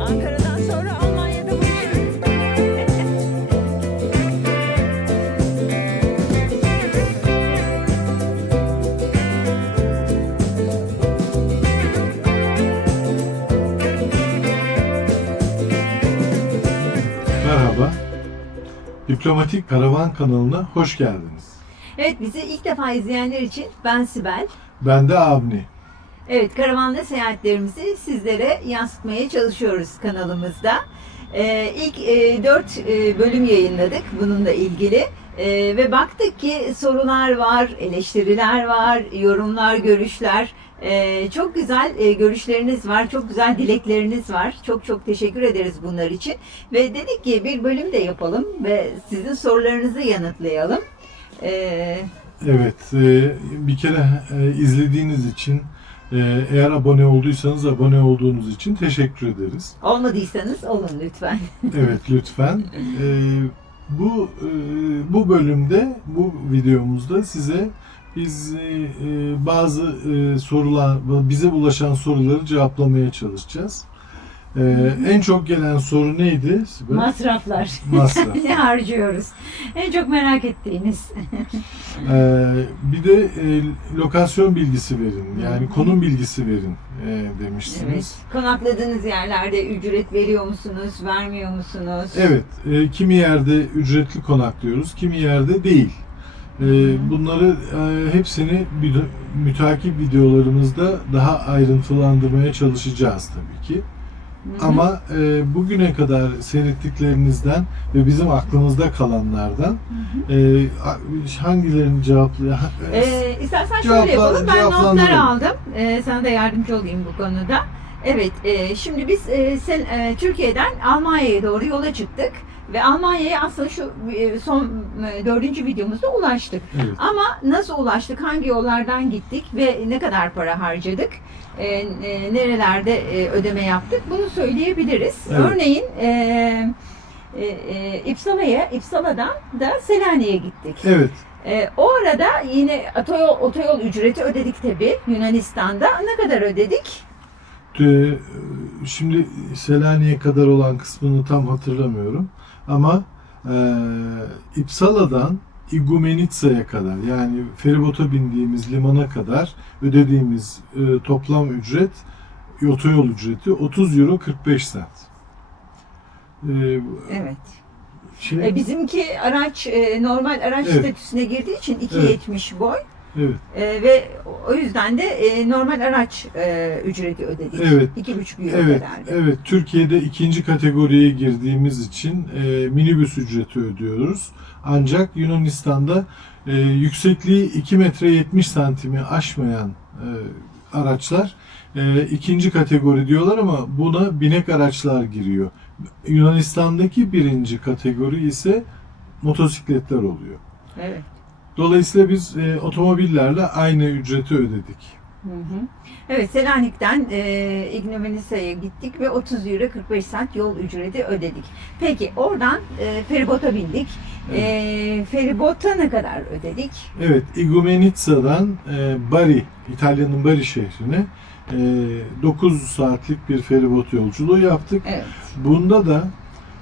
Ankara'dan sonra Almanya'da buluşuruz. Merhaba, Diplomatik Karavan kanalına hoş geldiniz. Evet, bizi ilk defa izleyenler için ben Sibel. Ben de Avni. Evet, karavanla seyahatlerimizi sizlere yansıtmaya çalışıyoruz kanalımızda. İlk 4 bölüm yayınladık bununla ilgili. Ve baktık ki sorular var, eleştiriler var, yorumlar, görüşler. Çok güzel görüşleriniz var, çok güzel dilekleriniz var. Çok çok teşekkür ederiz bunlar için. Ve dedik ki bir bölüm de yapalım ve sizin sorularınızı yanıtlayalım. Evet, bir kere izlediğiniz için, eğer abone olduysanız abone olduğunuz için teşekkür ederiz. Olmadıysanız olun lütfen. Evet, lütfen. Bu bölümde, bu videomuzda size biz bazı sorular, bize ulaşan soruları cevaplamaya çalışacağız. En çok gelen soru neydi? Masraflar. Masraf. Ne harcıyoruz? En çok merak ettiğiniz. Bir de lokasyon bilgisi verin, yani konum bilgisi verin demişsiniz. Evet. Konakladığınız yerlerde ücret veriyor musunuz, vermiyor musunuz? Evet, kimi yerde ücretli konaklıyoruz, kimi yerde değil. Bunları hepsini mütakip videolarımızda daha ayrıntılandırmaya çalışacağız tabii ki. Ama bugüne kadar seyrettiklerinizden ve bizim aklımızda kalanlardan hangilerini cevaplayalım? İstersen şöyle yapalım. Ben notlar cevaplandıralım. aldım. Sana da yardımcı olayım bu konuda. Evet, şimdi biz Türkiye'den Almanya'ya doğru yola çıktık. Ve Almanya'ya aslında şu son 4. videomuzda ulaştık. Evet. Ama nasıl ulaştık, hangi yollardan gittik ve ne kadar para harcadık, nerelerde ödeme yaptık bunu söyleyebiliriz. Evet. Örneğin İpsala'dan da Selanik'e gittik. Evet. O arada yine otoyol ücreti ödedik tabii Yunanistan'da. Ne kadar ödedik? Şimdi Selanik'e kadar olan kısmını tam hatırlamıyorum. Ama İpsala'dan İgumenitsa'ya kadar, yani feribota bindiğimiz limana kadar ödediğimiz toplam ücret, otoyol ücreti 30 euro 45 cent. Evet. Şey, Bizimki araç normal araç Evet. statüsüne girdiği için 2.70 boy. evet. Ve o yüzden de normal araç ücreti ödedik. Evet. 2,5 euro Evet, kadardı. evet. Türkiye'de ikinci kategoriye girdiğimiz için minibüs ücreti ödüyoruz. Ancak Yunanistan'da yüksekliği 2 metre 70 santimi aşmayan araçlar ikinci kategori diyorlar ama buna binek araçlar giriyor. Yunanistan'daki birinci kategori ise motosikletler oluyor. Evet. Dolayısıyla biz otomobillerle aynı ücreti ödedik. Hı hı. Evet, Selanik'ten İgnomenisa'ya gittik ve 30 euro 45 cent yol ücreti ödedik. Peki oradan feribota bindik. Feribota ne kadar ödedik? Evet, Igumenitsa'dan Bari, İtalya'nın Bari şehrine 9 saatlik bir feribot yolculuğu yaptık. Evet. Bunda da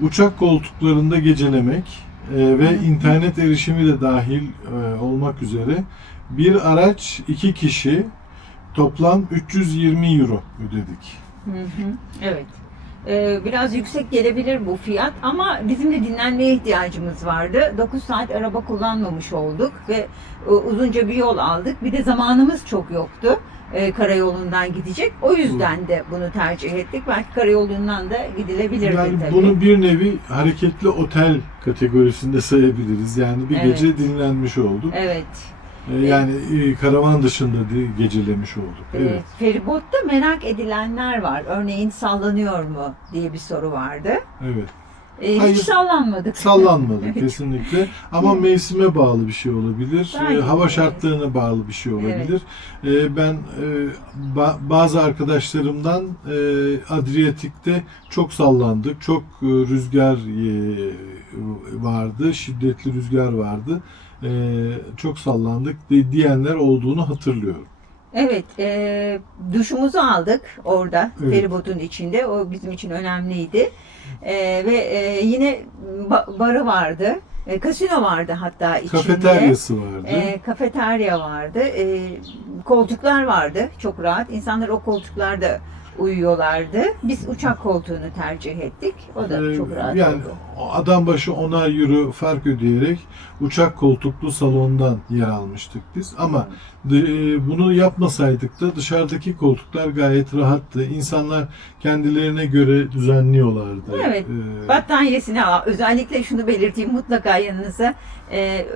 uçak koltuklarında gecelemek ve internet erişimi de dahil olmak üzere bir araç 2 kişi toplam 320 euro ödedik. Evet. Biraz yüksek gelebilir bu fiyat ama bizim de dinlenmeye ihtiyacımız vardı. 9 saat araba kullanmamış olduk ve uzunca bir yol aldık. Bir de zamanımız çok yoktu. Karayolundan gidecek. O yüzden de bunu tercih ettik. Belki karayolundan da gidilebilirdi Yani tabii. bunu bir nevi hareketli otel kategorisinde sayabiliriz. Yani bir Evet. gece dinlenmiş olduk. Evet. Yani karavan dışında gecelemiş olduk. Evet. Feribotta merak edilenler var. Örneğin sallanıyor mu diye bir soru vardı. Evet. Hiç Hayır. sallanmadık. Sallanmadı Evet. kesinlikle. Ama mevsime bağlı bir şey olabilir. Belki de, Hava evet. şartlarına bağlı bir şey olabilir. Ben bazı arkadaşlarımdan Adriyatik'te çok sallandık. Çok rüzgar vardı. Şiddetli rüzgar vardı. Çok sallandık diyenler olduğunu hatırlıyorum. Evet, duşumuzu aldık orada, Evet. feribotun içinde. O bizim için önemliydi. Ve yine barı vardı. Kasino vardı hatta içinde. Kafeteryası vardı. Kafeterya vardı. Koltuklar vardı. Çok rahat. İnsanlar o koltuklarda uyuyorlardı. Biz uçak koltuğunu tercih ettik. O da çok rahat Yani oldu. adam başı 10'ar euro fark ödeyerek uçak koltuklu salondan yer almıştık biz. Ama bunu yapmasaydık da dışarıdaki koltuklar gayet rahattı. İnsanlar kendilerine göre düzenliyorlardı. Evet. Battaniyesini al. Özellikle şunu belirteyim, mutlaka yanınıza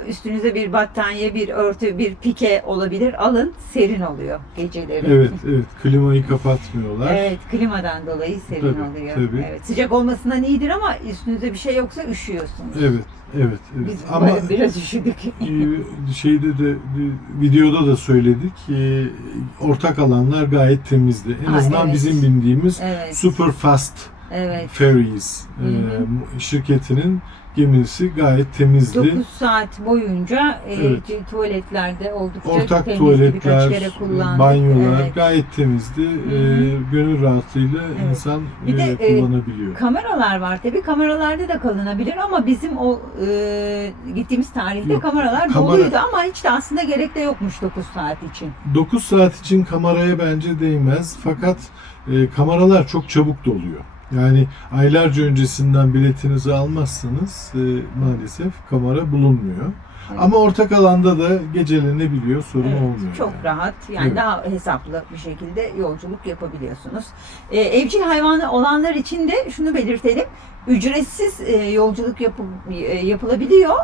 üstünüze bir battaniye, bir örtü, bir pike olabilir. Alın, serin oluyor geceleri. Evet, evet. Klimayı kapatmıyorlar. Evet, klimadan dolayı serin Tabii, oluyor. tabii. Evet, sıcak olmasından iyidir ama üstünüzde bir şey yoksa üşüyorsunuz. Evet, evet, evet. Biz Ama biraz üşüdük. şeyde de videoda da söyledik. Ortak alanlar gayet temizdi. En azından evet. bizim bindiğimiz Evet. Superfast Evet. Ferries şirketinin gemisi gayet temizdi. 9 saat boyunca Evet. Tuvaletlerde oldukça Ortak temizdi. tuvaletler, Birkaç kere kullandık. banyolar Evet. gayet temizdi. Gönül rahatlığıyla Evet. insan Bir de, kullanabiliyor. Kameralar var tabii. Kameralarda da kalınabilir ama bizim o gittiğimiz tarihte Yok, kameralar kamera- doluydu ama hiç de aslında gerek de yokmuş 9 saat için. 9 saat için kameraya bence değmez. Fakat kameralar çok çabuk doluyor. Yani aylarca öncesinden biletinizi almazsanız maalesef kamera bulunmuyor. Evet. Ama ortak alanda da gecelenebiliyor, sorun Evet, olmuyor. çok yani. rahat. Yani Evet. daha hesaplı bir şekilde yolculuk yapabiliyorsunuz. Evcil hayvanı olanlar için de şunu belirtelim. Ücretsiz yolculuk yapılabiliyor,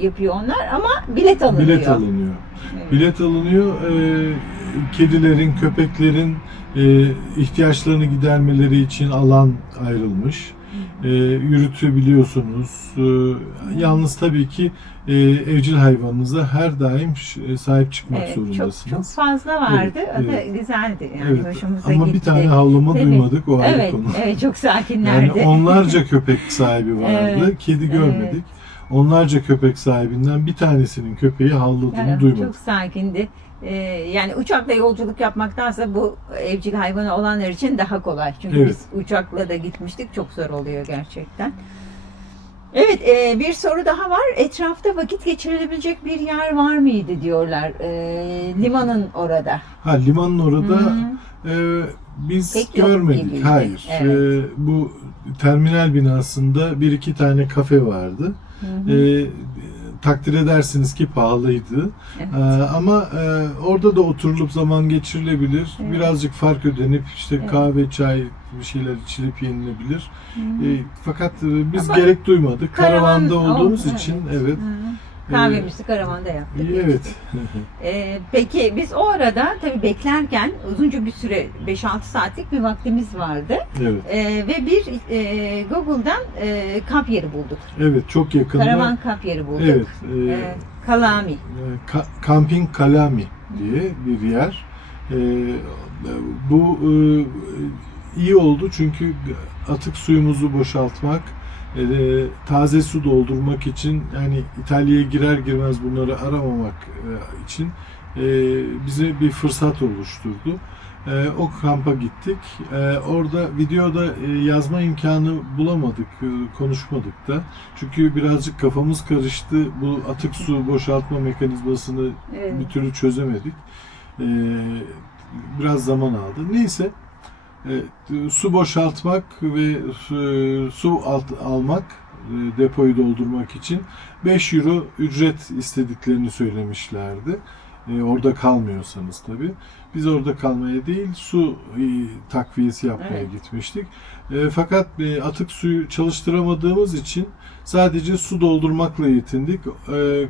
yapıyor onlar ama bilet alınıyor. Bilet alınıyor. Evet. Bilet alınıyor. Kedilerin, köpeklerin ihtiyaçlarını gidermeleri için alan ayrılmış. Yürütebiliyorsunuz. Yalnız tabii ki evcil hayvanınıza her daim sahip çıkmak Evet, çok zorundasınız. fazla vardı. Evet, O da evet. güzeldi. Yani Evet. hoşumuza Ama gitti. bir tane havlama Tabii. duymadık, o ayrı Evet, konu. evet, çok sakinlerdi. Yani onlarca köpek sahibi vardı. Evet, Kedi görmedik. evet. Onlarca köpek sahibinden bir tanesinin köpeği havladığını Yani duymadık. çok sakindi. Yani uçakla yolculuk yapmaktansa bu evcil hayvanı olanlar için daha kolay. Çünkü Evet. biz uçakla da gitmiştik. Çok zor oluyor gerçekten. Evet, bir soru daha var. Etrafta vakit geçirilebilecek bir yer var mıydı diyorlar. Limanın orada. Ha, limanın orada Hı. biz Pek yok görmedik. gibiydi. Hayır. Evet. Bu terminal binasında bir iki tane kafe vardı. Hı hı. Takdir edersiniz ki pahalıydı. Evet. Ama orada da oturulup zaman geçirilebilir. Evet. Birazcık fark ödenip işte Evet. kahve, çay bir şeyler içilip yenilebilir. Hı hı. Fakat biz Ama gerek duymadık. Karavanda karavan olduğumuz oldu, için evet. evet. Hı. Kahvemizi karavanda yaptık. Evet. Peki biz o arada tabii beklerken uzunca bir süre 5-6 saatlik bir vaktimiz vardı. Evet. Ve bir Google'dan kamp yeri bulduk. Evet, çok yakında. Karavan kamp yeri bulduk. Evet. Kalami. Camping Kalami diye bir yer. Bu iyi oldu çünkü atık suyumuzu boşaltmak, taze su doldurmak için, yani İtalya'ya girer girmez bunları aramamak için bize bir fırsat oluşturdu. O kampa gittik. Orada videoda yazma imkanı bulamadık, konuşmadık da. Çünkü birazcık kafamız karıştı. Bu atık su boşaltma mekanizmasını Evet. bir türlü çözemedik. Biraz zaman aldı. Neyse, su boşaltmak ve su almak, depoyu doldurmak için 5 euro ücret istediklerini söylemişlerdi. Orada kalmıyorsanız tabii. Biz orada kalmaya değil, su takviyesi yapmaya Evet. gitmiştik. Fakat atık suyu çalıştıramadığımız için sadece su doldurmakla yetindik.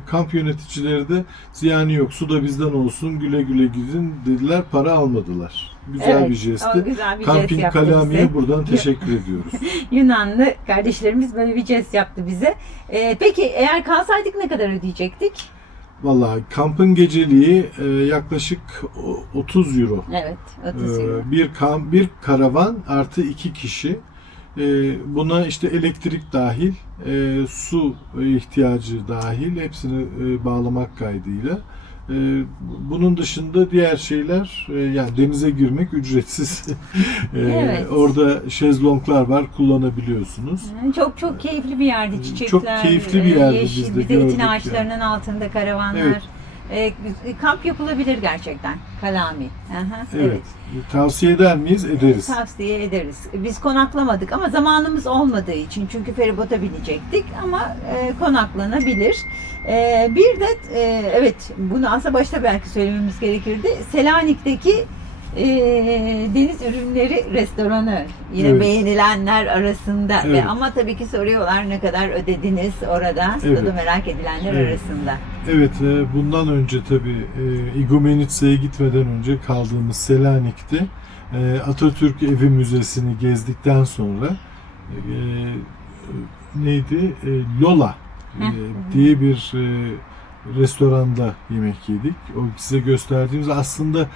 Kamp yöneticileri de ziyanı yok, su da bizden olsun, güle güle gidin dediler, para almadılar. Güzel Evet, bir jestti. o güzel bir jest Camping yaptı Kalami'ye bize. buradan teşekkür ediyoruz. Yunanlı kardeşlerimiz böyle bir jest yaptı bize. Peki eğer kalsaydık ne kadar ödeyecektik? Vallahi kampın geceliği yaklaşık 30 euro. Evet, 30 euro. Bir karavan artı 2 kişi. Buna işte elektrik dahil, su ihtiyacı dahil hepsini bağlamak kaydıyla. Bunun dışında diğer şeyler, yani denize girmek ücretsiz. Evet. Orada şezlonglar var, kullanabiliyorsunuz. Çok çok keyifli bir yerdi. Çiçekler, Çok keyifli bir yerdi, yeşil, biz de bir de etin gördük ağaçlarının altında karavanlar. Evet. Kamp yapılabilir gerçekten. Kalami. Aha, Evet. Tavsiye eder miyiz? Ederiz. Tavsiye ederiz. Biz konaklamadık ama zamanımız olmadığı için, çünkü feribota binecektik, ama konaklanabilir. Bir de evet, bunu aslında başta belki söylememiz gerekirdi. Selanik'teki deniz ürünleri restoranı yine Evet. beğenilenler arasında. Evet. Ama tabii ki soruyorlar, ne kadar ödediniz orada? Evet. O da merak edilenler Evet. arasında. Evet, bundan önce tabii Igoumenitse'ye gitmeden önce kaldığımız Selanik'te Atatürk Evi Müzesi'ni gezdikten sonra neydi? Lola diye bir restoranda yemek yedik. O size gösterdiğimiz aslında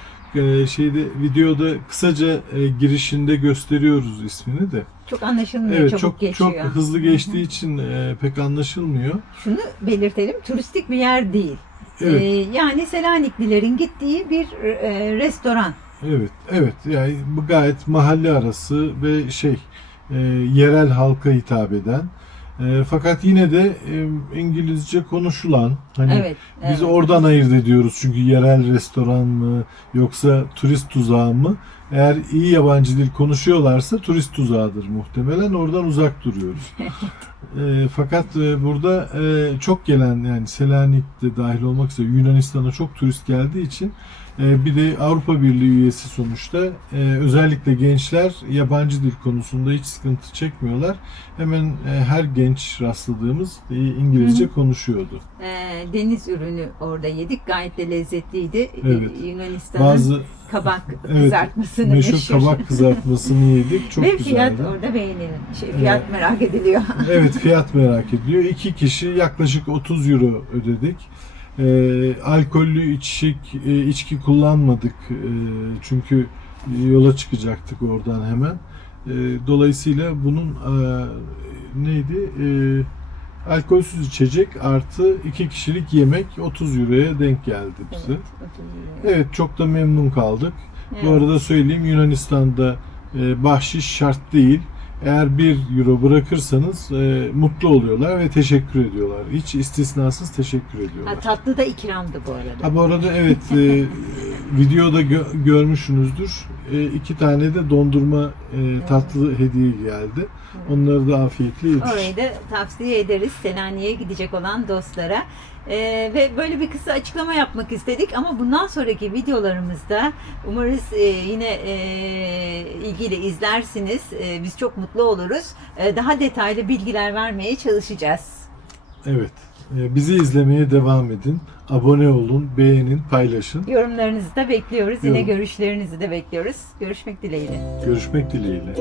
videoda kısaca girişinde gösteriyoruz ismini de. Çok anlaşılmıyor, Evet, çabuk çok geçiyor. hızlı geçtiği için pek anlaşılmıyor. Şunu belirtelim, turistik bir yer değil. Evet. Yani Selaniklilerin gittiği bir restoran. Evet. Yani bu gayet mahalle arası ve yerel halka hitap eden. Fakat yine de İngilizce konuşulan, hani Evet. biz evet. oradan ayırt ediyoruz, çünkü yerel restoran mı yoksa turist tuzağı mı? Eğer iyi yabancı dil konuşuyorlarsa turist tuzağıdır muhtemelen. Oradan uzak duruyoruz. Fakat burada çok gelen, yani Selanik'te dahil olmak üzere Yunanistan'a çok turist geldiği için bir de Avrupa Birliği üyesi sonuçta, özellikle gençler yabancı dil konusunda hiç sıkıntı çekmiyorlar. Hemen her genç rastladığımız İngilizce konuşuyordu. Deniz ürünü orada yedik. Gayet de lezzetliydi. Evet. Yunanistan'ın Bazı kabak kızartmasını meşhur kabak kızartmasını yedik. Çok ve güzeldi. fiyat orada beğenilir. Fiyat merak ediliyor. Evet, fiyat merak ediliyor. 2 kişi yaklaşık 30 euro ödedik. Alkollü içki kullanmadık. Çünkü yola çıkacaktık oradan hemen. Dolayısıyla bunun neydi? Alkolsüz içecek artı 2 kişilik yemek 30 euroya denk geldi bize. Evet, 30 euro. Evet, çok da memnun kaldık. Evet. Bu arada söyleyeyim, Yunanistan'da bahşiş şart değil. Eğer 1 euro bırakırsanız mutlu oluyorlar ve teşekkür ediyorlar. Hiç istisnasız teşekkür ediyorlar. Tatlı da ikramdı bu arada. Ha, bu arada evet, videoda görmüşsünüzdür. 2 tane de dondurma tatlı hediye geldi. Onları da afiyetle yedik. Orayı da tavsiye ederiz Selanik'e gidecek olan dostlara. Ve böyle bir kısa açıklama yapmak istedik, ama bundan sonraki videolarımızda umarız yine ilgili izlersiniz. Biz çok mutlu oluruz. Daha detaylı bilgiler vermeye çalışacağız. Evet. Bizi izlemeye devam edin. Abone olun, beğenin, paylaşın. Yorumlarınızı da bekliyoruz. Yine Yorum. görüşlerinizi de bekliyoruz. Görüşmek dileğiyle. Görüşmek dileğiyle.